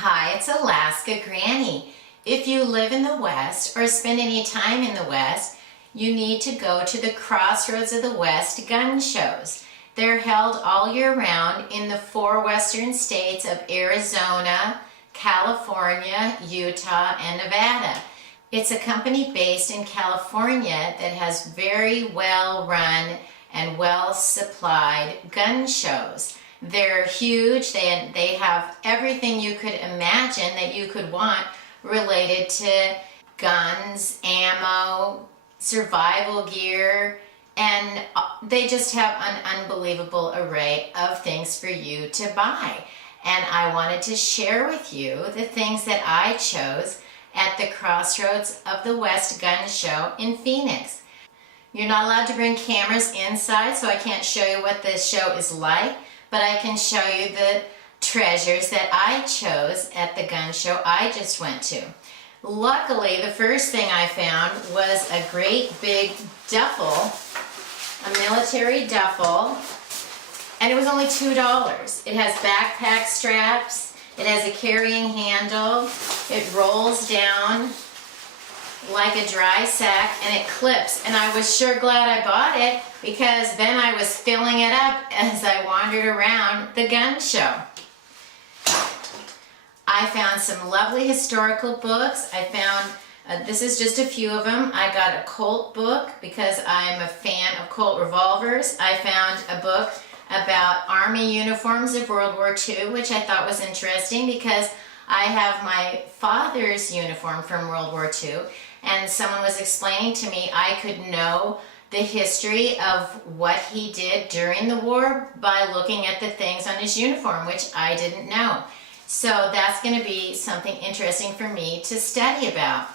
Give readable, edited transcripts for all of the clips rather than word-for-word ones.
Hi, it's Alaska Granny. If you live in the West or spend any time in the West, you need to go to the Crossroads of the West gun shows. They're held all year round in the 4 western states of Arizona, California, Utah, and Nevada. It's a company based in California that has very well run and well supplied gun shows. They're huge. They have everything you could imagine that you could want related to guns, ammo, survival gear, and they just have an unbelievable array of things for you to buy. And I wanted to share with you the things that I chose at the Crossroads of the West Gun Show in Phoenix. You're not allowed to bring cameras inside, so I can't show you what this show is like, but I can show you the treasures that I chose at the gun show I just went to. Luckily, the first thing I found was a great big duffel, a military duffel, and it was only $2. It has backpack straps, it has a carrying handle, it rolls down like a dry sack, and it clips. And I was sure glad I bought it, because then I was filling it up as I wandered around the gun show. I found some lovely historical books. I found, this is just a few of them. I got a Colt book because I'm a fan of Colt revolvers. I found a book about Army uniforms of World War II, which I thought was interesting because I have my father's uniform from World War II, and someone was explaining to me I could know the history of what he did during the war by looking at the things on his uniform, which I didn't know. So that's going to be something interesting for me to study about.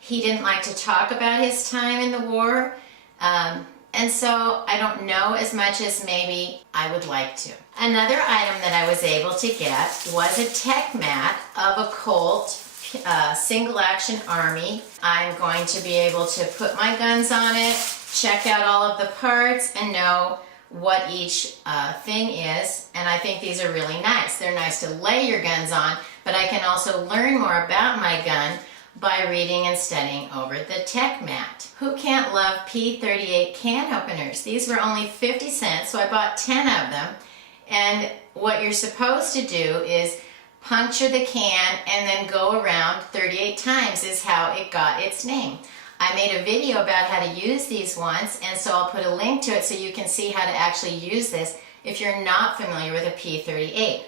He didn't like to talk about his time in the war, and so I don't know as much as maybe I would like to. Another item that I was able to get was a tech mat of a Colt single action Army. I'm going to be able to put my guns on it, check out all of the parts, and know what each thing is. And I think these are really nice. They're nice to lay your guns on, but I can also learn more about my gun by reading and studying over the tech mat. Who can't love P38 can openers? These were only 50 cents, so I bought 10 of them. And what you're supposed to do is puncture the can and then go around 38 times is how it got its name. I made a video about how to use these once, and so I'll put a link to it so you can see how to actually use this if you're not familiar with a P38.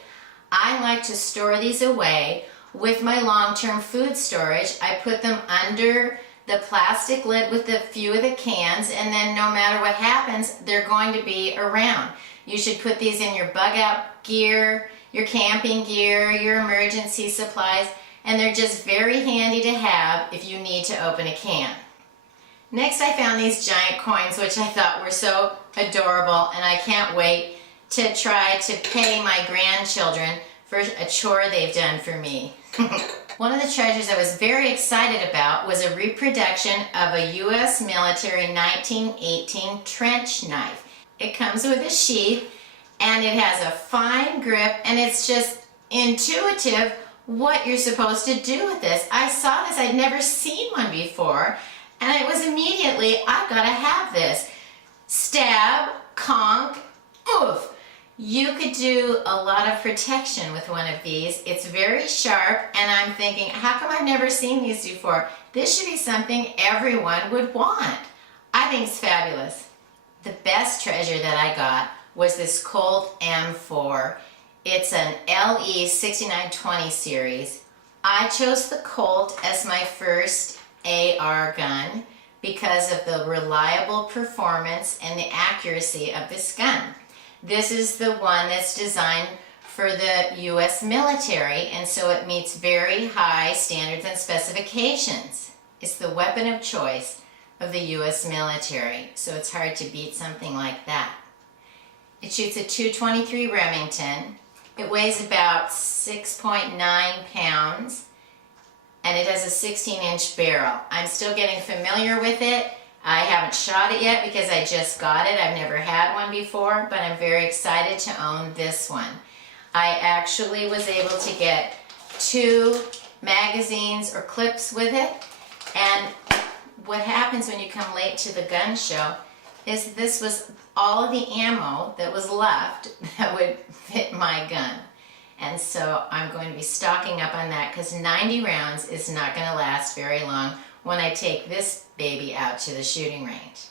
I like to store these away with my long-term food storage. I put them under the plastic lid with a few of the cans, and then no matter what happens, they're going to be around. You should put these in your bug-out gear, your camping gear, your emergency supplies, and they're just very handy to have if you need to open a can. Next, I found these giant coins, which I thought were so adorable, and I can't wait to try to pay my grandchildren for a chore they've done for me. One of the treasures I was very excited about was a reproduction of a U.S. military 1918 trench knife. It comes with a sheath, and it has a fine grip, and it's just intuitive what you're supposed to do with this. I saw this, I'd never seen one before, and it was immediately, I've got to have this. Stab, conk, oof. You could do a lot of protection with one of these. It's very sharp, and I'm thinking, how come I've never seen these before? This should be something everyone would want. I think it's fabulous. The best treasure that I got was this Colt M4. It's an LE 6920 series. I chose the Colt as my first AR gun because of the reliable performance and the accuracy of this gun. This is the one that's designed for the U.S. military, and so it meets very high standards and specifications. It's the weapon of choice of the U.S. military, so it's hard to beat something like that. It shoots a .223 Remington. It weighs about 6.9 pounds, and it has a 16-inch barrel. I'm still getting familiar with it. I haven't shot it yet because I just got it. I've never had one before, but I'm very excited to own this one. I actually was able to get 2 magazines or clips with it. And what happens when you come late to the gun show is this was all of the ammo that was left that would fit my gun. And so I'm going to be stocking up on that because 90 rounds is not going to last very long when I take this baby out to the shooting range.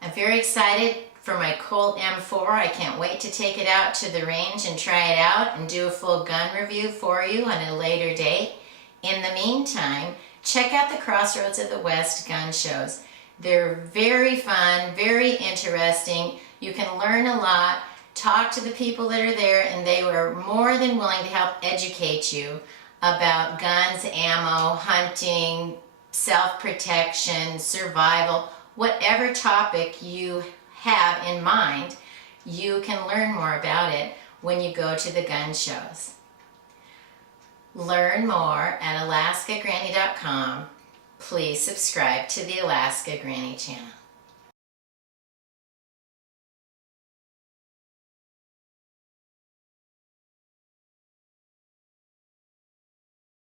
I'm very excited for my Colt M4. I can't wait to take it out to the range and try it out and do a full gun review for you on a later date. In the meantime, check out the Crossroads of the West gun shows. They're very fun, very interesting. You can learn a lot, talk to the people that are there, and they were more than willing to help educate you about guns, ammo, hunting, self-protection, survival, whatever topic you have in mind, you can learn more about it when you go to the gun shows. Learn more at alaskagranny.com. Please subscribe to the Alaska Granny channel.